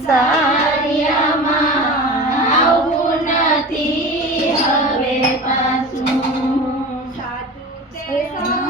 સંસારિયામાં આવું નથી હવે પાછું. સાચું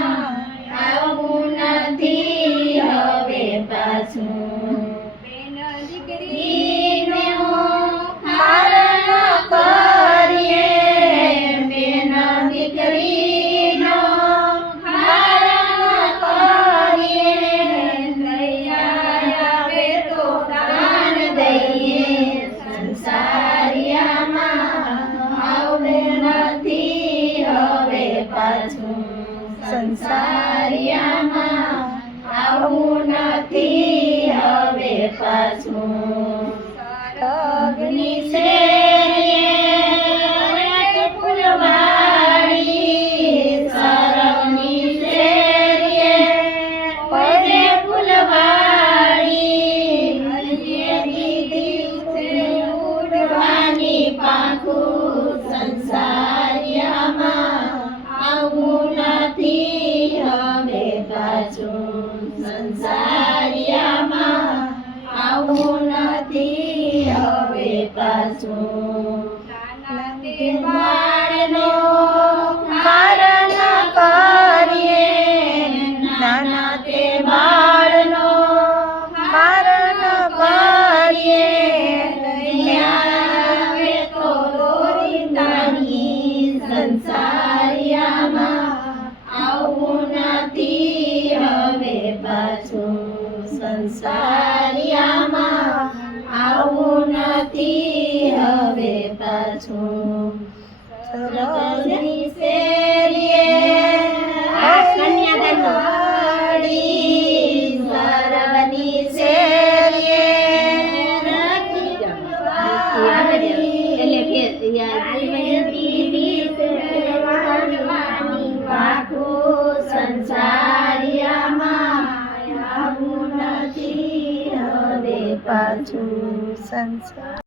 નથી હવે પાછું કશું દેવાળનો કારણ કરીએ નાના તે બાળનો કારણ કરીએ. તો રોરી સંસારિયામાં આવું નથી હવે પાછું સંસાર. આવું નથી હવે પાછું. 三千